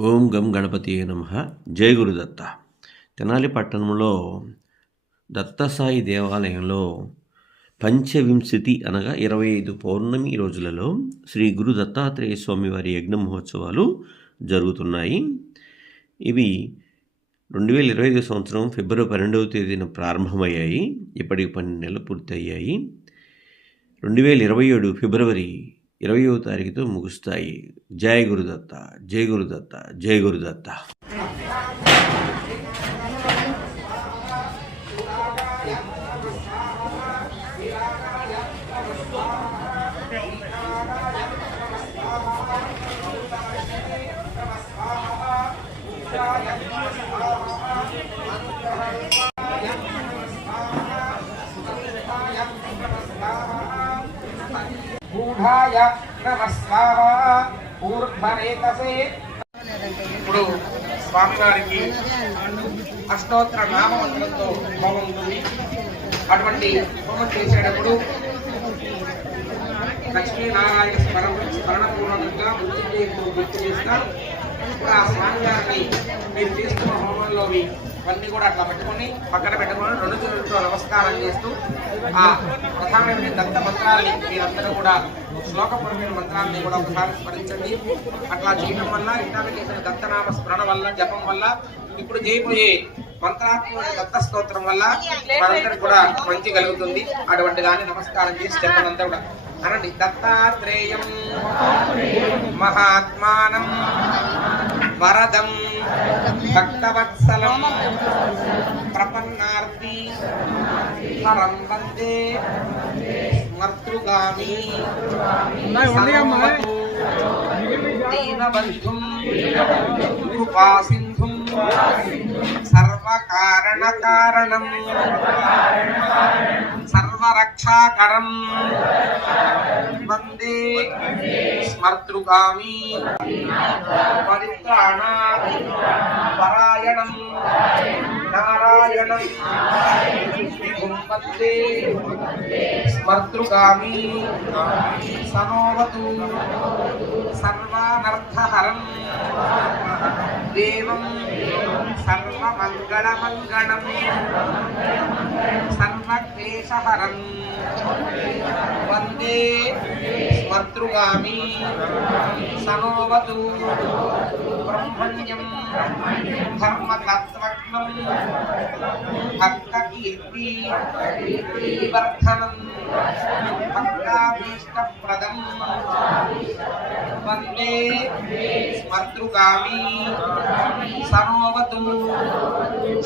ఓం గం గణపతి నమ. జయగురుదత్త తెనాలి పట్టణంలో దత్తసాయి దేవాలయంలో పంచవింశతి అనగా ఇరవై ఐదు పౌర్ణమి రోజులలో శ్రీ గురు దత్తాత్రేయ స్వామివారి యజ్ఞ మహోత్సవాలు జరుగుతున్నాయి. ఇవి రెండు వేల ఇరవై ఐదు సంవత్సరం ఫిబ్రవరి పన్నెండవ తేదీన ప్రారంభమయ్యాయి. ఇప్పటికి పన్నెండు నెలలు పూర్తయ్యాయి. రెండు వేల ఇరవై ఏడు ఫిబ్రవరి ఇరవయో తారీఖుతో ముగుస్తాయి జయ గురుదత్త జయ గురుదత్త జయ గురుదత్త ఊర్ధాయ నమస్కార. ఊర్ధరేతసే ఇప్పుడు స్వామివారికి అష్టోత్తర నామమంత్రంతో బాగుంటుంది అటువంటి హోమం చేసేటప్పుడు లక్ష్మీనారాయణ స్మరణ స్మరణపూర్వకంగా మృత్యుంజయుడు గుర్తు చేసిన ఇప్పుడు ఆ స్వామివారిని మీరు చేస్తున్న హోమంలోవి ఇవన్నీ కూడా అట్లా పెట్టుకొని పక్కన పెట్టుకొని రెండు చేతులతో నమస్కారం చేస్తూ ఆ ప్రధానమైన దత్త మంత్రాల్ని మీరందరూ కూడా శ్లోకపూర్వమైన మంత్రాన్ని కూడా ఒకసారి స్మరించండి. అట్లా చేయడం వల్ల ఇందాక చేసిన దత్తనామ స్మరణ వల్ల జపం వల్ల ఇప్పుడు చేయబోయే మంత్రాత్మక దత్త స్తోత్రం వల్ల మనందరికి కూడా మంచి కలుగుతుంది. అటువంటి దాన్ని నమస్కారం చేసి చెప్పనంతా కూడా. అనండి. దత్తాత్రేయం మహాత్మానం. వరదం భక్తవత్సలం ప్రపన్నార్తి హరం వందే స్మర్తృగామి దీనబంధుం కృపాసింధుం సర్వకారణకారణం సర్వరక్షాకరం స్మర్తృగామి పరిత్రాణ పరాయణం నారాయణం విభుం వందే స్మర్తృగామి సమోవతు సర్వానర్థహరం దేవం సర్వమంగళమంగళం దేశహరం వందే స్మర్తృగామి సనోవతు. బ్రహ్మణ్యం ధర్మతత్వజ్ఞం భక్తకీర్తి వర్ధనం. స్మర్తే స్మర్తృకామీ సమోవతు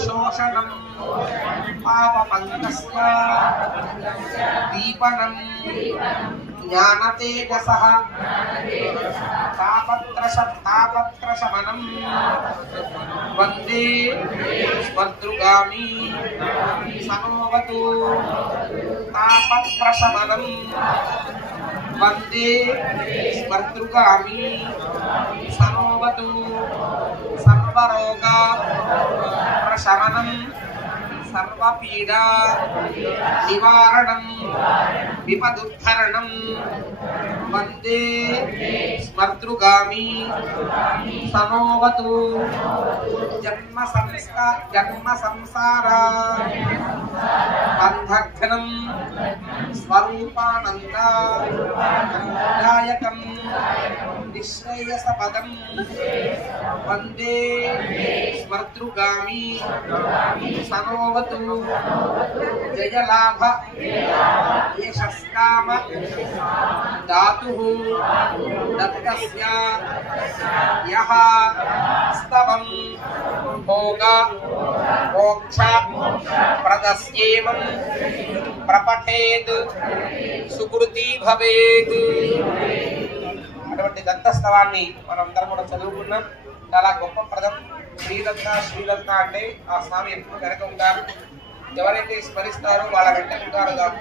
శోషణం పాపపంకస్య దీపనం జ్ఞానతేజస తాపత్రశమనం వందే స్మర్తృగామి సమోవతు తాపత్రశమనం వందే స్మర్తృగామి సర్వతు సర్వరోగ ప్రశమనం సర్వపీడా నివారణం విపదుద్ధరణం. వందే స్మర్తృగామి సమోవతు జన్మ సంస్కార జన్మ సంసార బంధఘ్నం స్వరూపానందాయకం నిశ్రేయస పదం వందే స్మర్తృగామి. సనోవతు. జయలాభ. యశస్కామ. దాతు దత్తస్య. యః స్తవం. భోగ. మోక్ష. ప్రదస్యేమం ప్రపఠేత్. సుకృతి భవేత్. అటువంటి దత్తస్తవాన్ని మనందరం కూడా చదువుకున్నాం. చాలా గొప్ప ప్రదం శ్రీరత్న శ్రీరత్న అంటే ఆ స్వామి ఎప్పుడు వెనక ఉంటారు? ఎవరైతే స్మరిస్తారో వాళ్ళ వెంట ఉంటారు కాబట్టి.